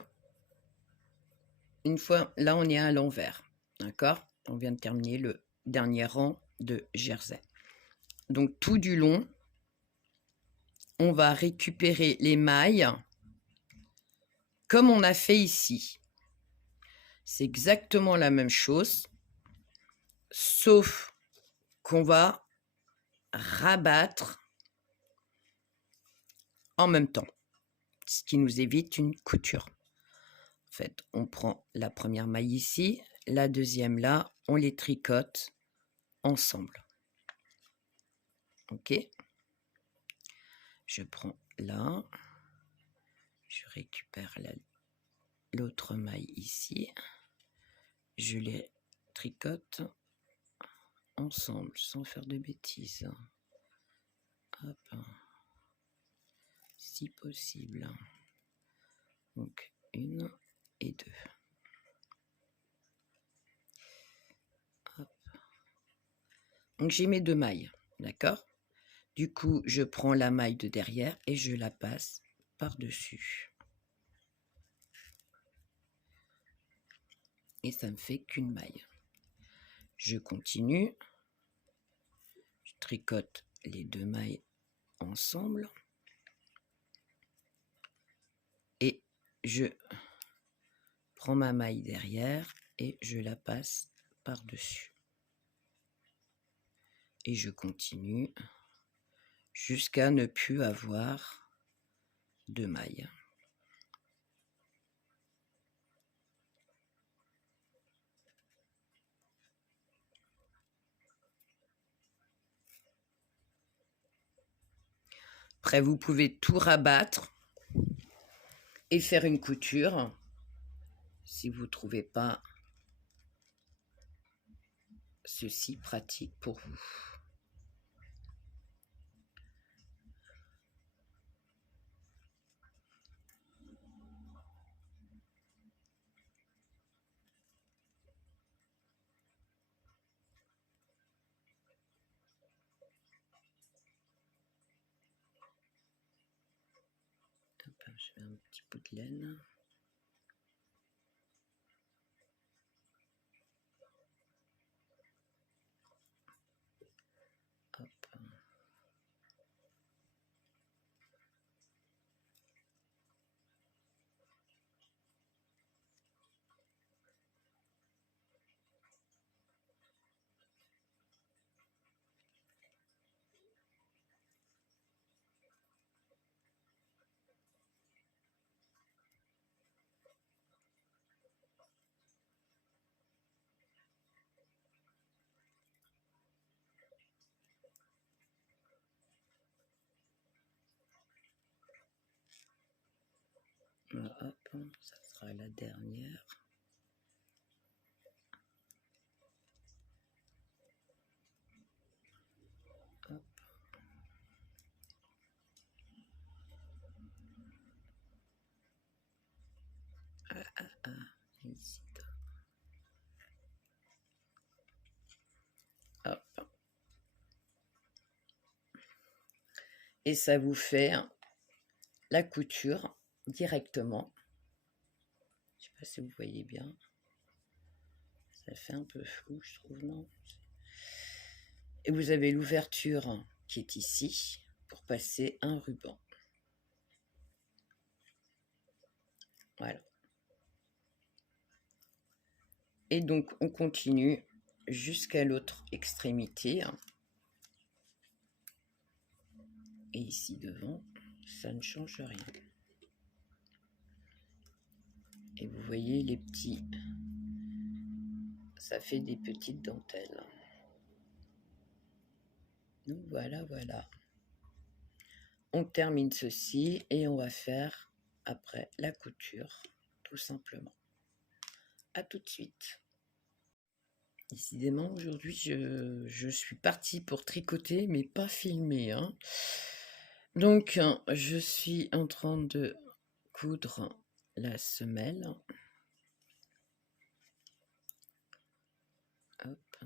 une fois, là, on est à l'envers, d'accord? On vient de terminer le dernier rang de jersey. Donc, tout du long, on va récupérer les mailles comme on a fait ici. C'est exactement la même chose, sauf qu'on va rabattre en même temps, ce qui nous évite une couture. En fait, on prend la première maille ici, la deuxième là, on les tricote ensemble. Ok? Je prends là, je récupère l'autre maille ici, je les tricote ensemble sans faire de bêtises. Hop. Si possible. Donc, 1 et 2. Hop. Donc, j'ai mes 2 mailles, d'accord? Du coup, je prends la maille de derrière et je la passe par-dessus. Et ça me fait qu'une maille. Je continue. Je tricote les 2 mailles ensemble. Et je prends ma maille derrière et je la passe par-dessus. Et je continue jusqu'à ne plus avoir de mailles. Après, vous pouvez tout rabattre et faire une couture si vous ne trouvez pas ceci pratique pour vous. Je mets un petit bout de laine. Hop. Hop, ça sera la dernière. Hop. Ici. Hop. Et ça vous fait la couture directement. Je sais pas si vous voyez bien. Ça fait un peu flou, je trouve, non? Et vous avez l'ouverture qui est ici pour passer un ruban. Voilà. Et donc, on continue jusqu'à l'autre extrémité. Et ici devant, ça ne change rien. Et vous voyez les petits, ça fait des petites dentelles. Donc voilà, voilà. On termine ceci et on va faire après la couture, tout simplement. À tout de suite. Décidément, aujourd'hui, je suis partie pour tricoter, mais pas filmer, hein. Donc, je suis en train de coudre la semelle. Hop.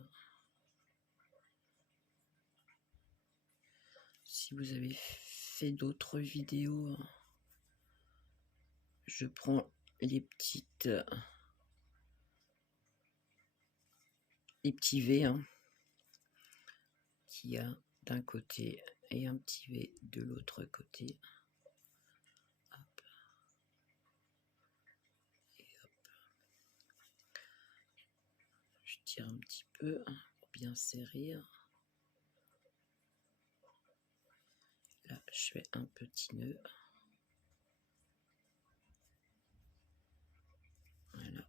Si vous avez fait d'autres vidéos, je prends les petits V qu'il y a d'un côté et un petit V de l'autre côté. Hop. Et hop. Je tire un petit peu pour bien serrer. Là, je fais un petit nœud. Voilà.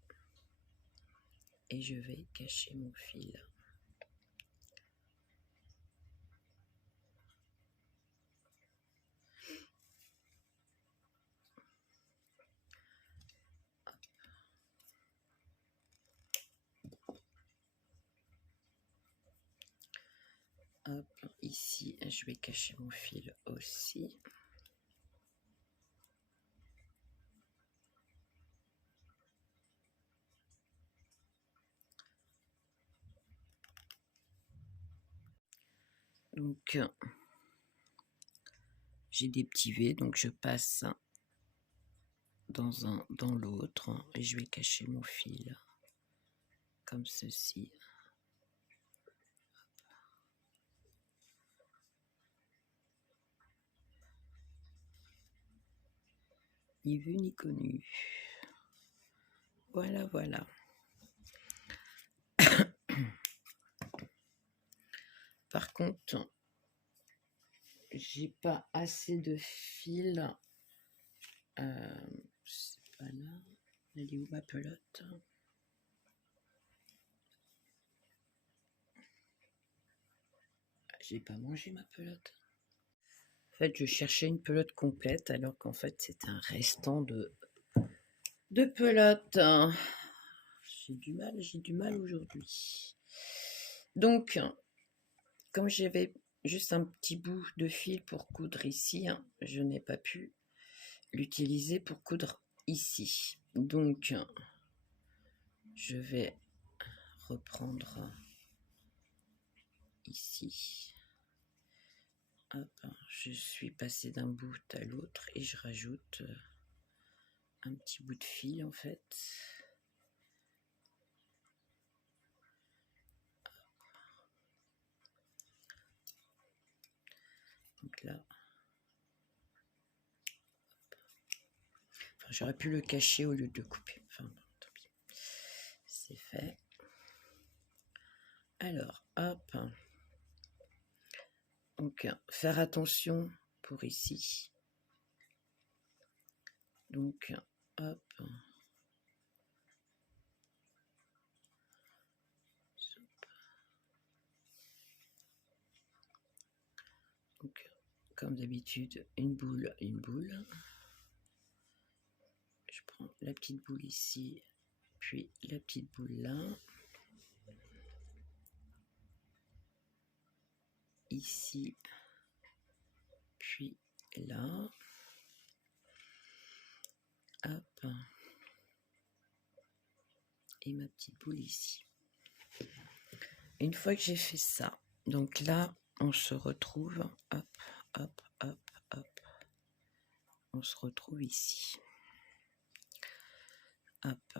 Et je vais cacher mon fil. Hop, ici, je vais cacher mon fil aussi. Donc, j'ai des petits V, donc je passe dans un, dans l'autre, et je vais cacher mon fil comme ceci. Ni vu ni connu. Voilà, voilà. Par contre, j'ai pas assez de fil. C'est pas là. Elle est où ma pelote? J'ai pas mangé ma pelote. En fait, je cherchais une pelote complète alors qu'en fait, c'est un restant de pelote. J'ai du mal aujourd'hui. Donc, comme j'avais juste un petit bout de fil pour coudre ici, je n'ai pas pu l'utiliser pour coudre ici. Donc, je vais reprendre ici. Hop, je suis passée d'un bout à l'autre et je rajoute un petit bout de fil en fait. Donc là, enfin, j'aurais pu le cacher au lieu de le couper. Enfin, tant pis. C'est fait. Alors, hop. Donc, faire attention pour ici. Donc, hop. Donc, comme d'habitude, une boule, une boule. Je prends la petite boule ici, puis la petite boule là. Ici, puis là. Hop. Et ma petite boule ici. Une fois que j'ai fait ça, donc là, on se retrouve, hop, hop, hop, hop. On se retrouve ici. Hop.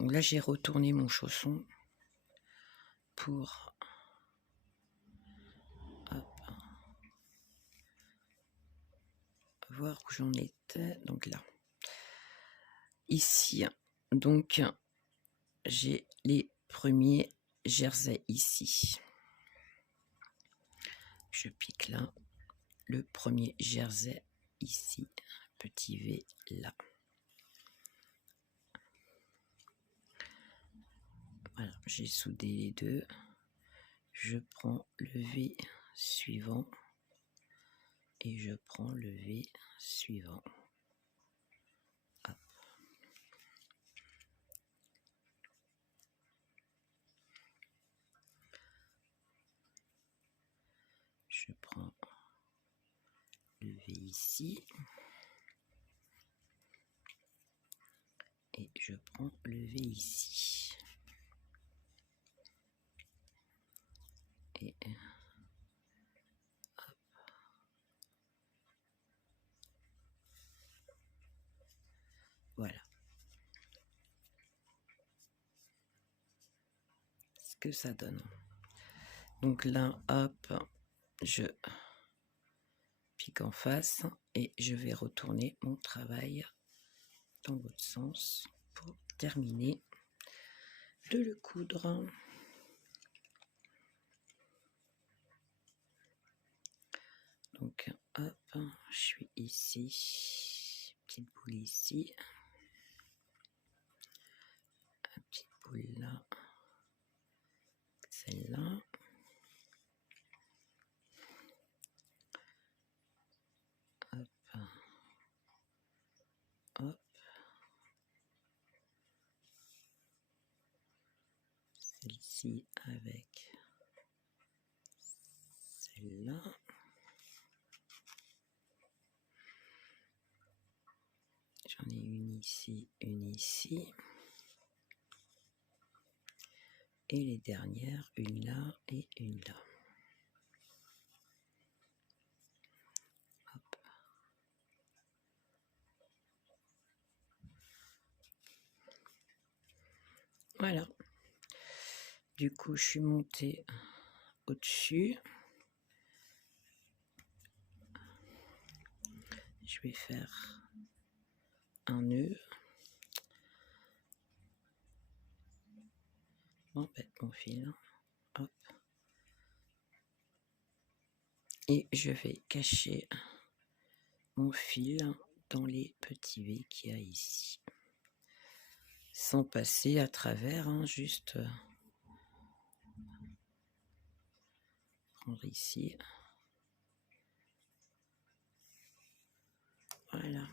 Donc là, j'ai retourné mon chausson pour hop, voir où j'en étais. Donc là, ici, donc j'ai les premiers jerseys ici. Je pique là, le premier jersey ici, petit V là. Voilà, j'ai soudé les deux. Je prends le V suivant et je prends le V suivant. Hop. Je prends le V ici et je prends le V ici. Et hop. Voilà ce que ça donne. Donc là, hop, je pique en face et je vais retourner mon travail dans l'autre sens pour terminer de le coudre. Donc hop, je suis ici, petite boule ici, une petite boule là, celle-là. Hop, hop. Celle-ci avec celle-là. J'en ai une ici, une ici. Et les dernières, une là et une là. Hop. Voilà. Du coup, je suis montée au-dessus. Je vais faire un nœud. M'embête mon fil. Hop. Et je vais cacher mon fil dans les petits V qu'il y a ici. Sans passer à travers, hein, juste prendre ici. Voilà.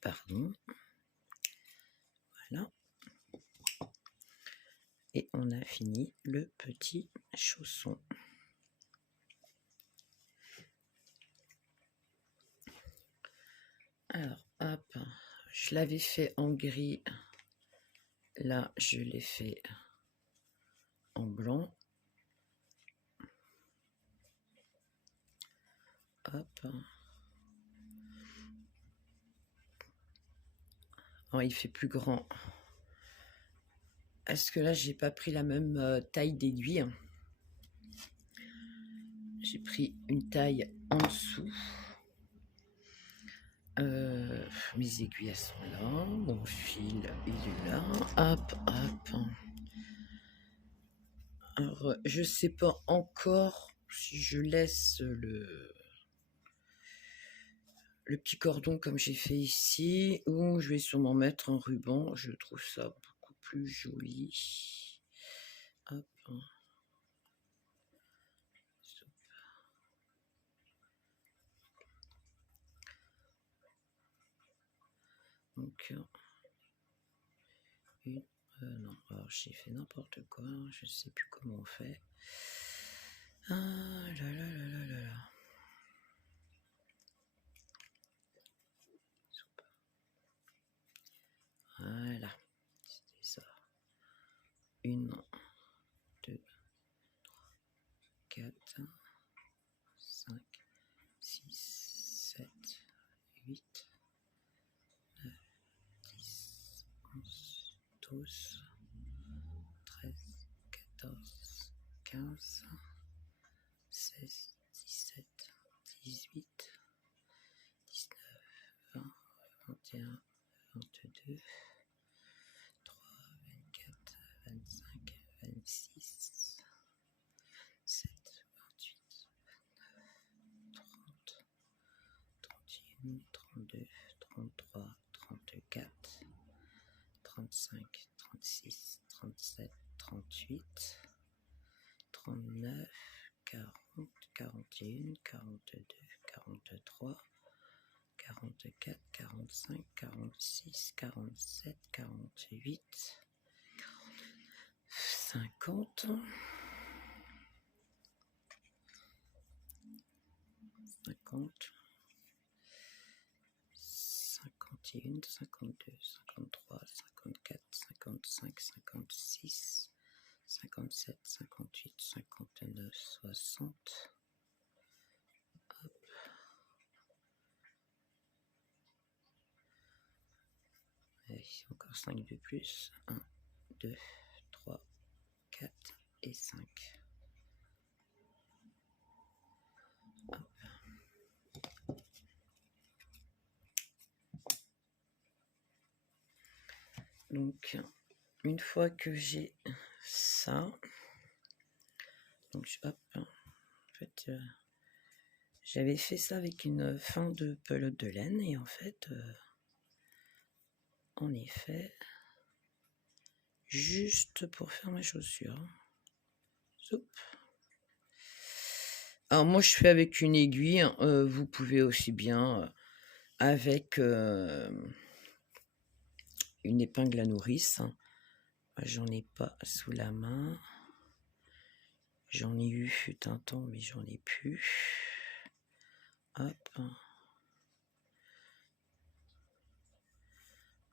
Pardon. fini le petit chausson. Alors, hop, je l'avais fait en gris. Là, je l'ai fait en blanc. Hop. Oh, il fait plus grand. Est-ce que là, j'ai pas pris la même taille d'aiguille? J'ai pris une taille en dessous. Mes aiguilles, elles sont là. Mon fil, il est là. Hop, hop. Alors, je sais pas encore si je laisse le petit cordon comme j'ai fait ici, ou je vais sûrement mettre un ruban. Je trouve ça beaucoup plus joli. Hop. Donc, non, alors j'ai fait n'importe quoi, je sais plus comment on fait. Ah là là là là là là. Voilà, c'était ça. 1, 2, 4, 5, 6, 7, 8, 9, 10, 11, 12, 13, 14, 15, 16, 17, 18, 19, 20, 21, 22, 23, 24, 25, 26, 27, 28, 29, 30, 31, 32, 33, 34, 35, 36, 37, 38, 39, 40, 41, 42, 43, 44, 45, 46, 47, 48, 50, 50, 51, 52, 53, 54, 55, 56, 57, 58, 59, 60. Hop. Et encore 5 de plus. 1, 2, 3, 4 et 5. Hop. Donc, une fois que j'ai ça, donc hop, en fait, j'avais fait ça avec une fin de pelote de laine et en fait, en effet, juste pour faire ma chaussure. Soup. Alors moi je fais avec une aiguille, vous pouvez aussi bien avec une épingle à nourrice. J'en ai pas sous la main. J'en ai eu fut un temps, mais j'en ai plus. Hop.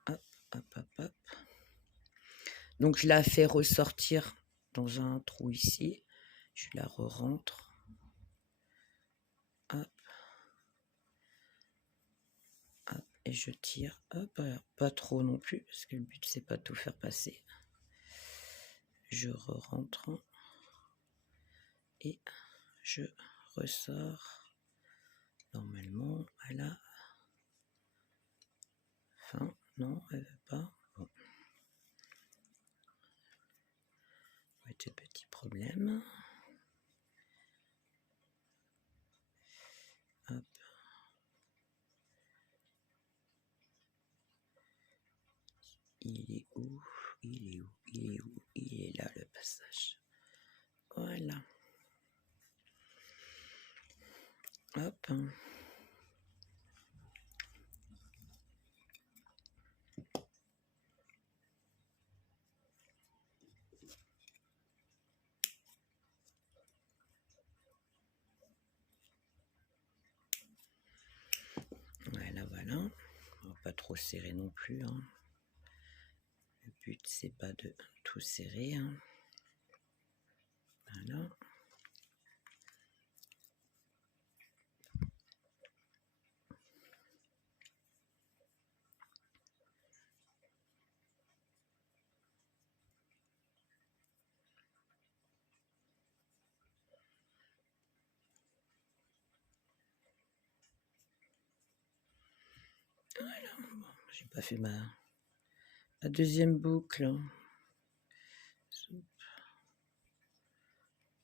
Hop, hop, hop, hop. Donc je la fais ressortir dans un trou ici. Je la re-rentre. Hop. Hop. Et je tire. Hop. Pas trop non plus, parce que le but c'est pas de tout faire passer. Je re-rentre. Et je ressors normalement à la fin. Non, elle veut pas. Bon. De petits problèmes. Hop. Il est où? Il est où? Il est où? Il est là le passage. Voilà. Hop. Voilà, on va pas trop serrer non plus, hein. Le but c'est pas de tout serrer, hein. Voilà. Voilà, bon, j'ai pas fait ma deuxième boucle.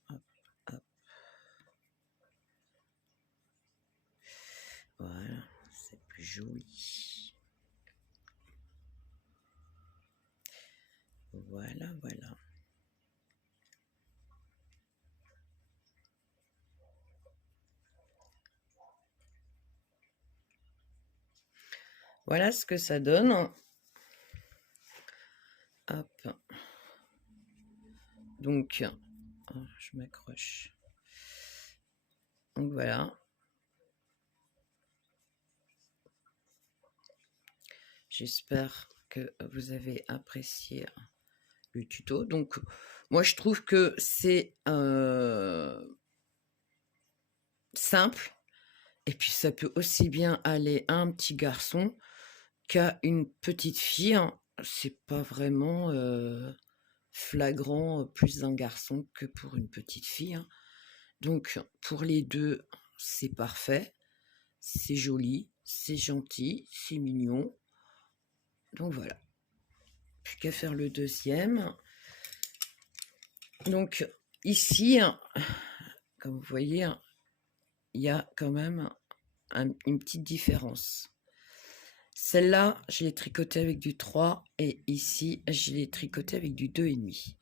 Hop, hop. Voilà, c'est plus joli. Voilà, voilà. Voilà ce que ça donne. Hop. Donc, oh, je m'accroche. Donc voilà. J'espère que vous avez apprécié le tuto. Donc, moi, je trouve que c'est simple. Et puis, ça peut aussi bien aller à un petit garçon qu'à une petite fille. Hein. C'est pas vraiment flagrant plus d'un garçon que pour une petite fille. Hein. Donc, pour les deux, c'est parfait. C'est joli, c'est gentil, c'est mignon. Donc, voilà. Plus qu'à faire le deuxième. Donc, ici, comme vous voyez, il y a quand même une petite différence. Celle-là, je l'ai tricotée avec du 3 et ici, je l'ai tricotée avec du 2,5.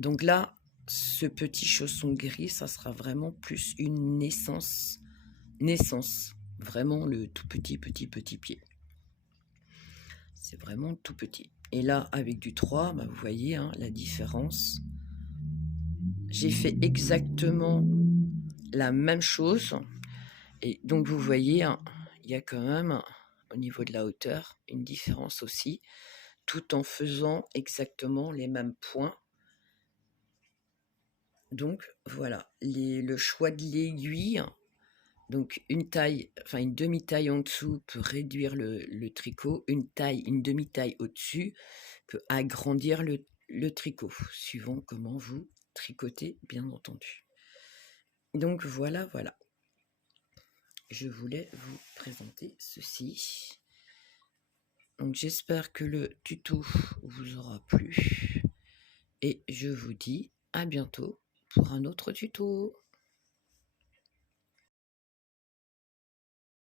Donc là, ce petit chausson gris, ça sera vraiment plus une naissance. Vraiment le tout petit pied. C'est vraiment tout petit. Et là, avec du 3, bah, vous voyez hein, la différence. J'ai fait exactement la même chose. Et donc, vous voyez, hein, il y a quand même, au niveau de la hauteur, une différence aussi, tout en faisant exactement les mêmes points. Donc, voilà, le choix de l'aiguille, donc une taille, enfin une demi-taille en dessous peut réduire le tricot, une demi-taille au-dessus peut agrandir le tricot, suivant comment vous tricotez, bien entendu. Donc, voilà. Je voulais vous présenter ceci. Donc j'espère que le tuto vous aura plu et je vous dis à bientôt pour un autre tuto.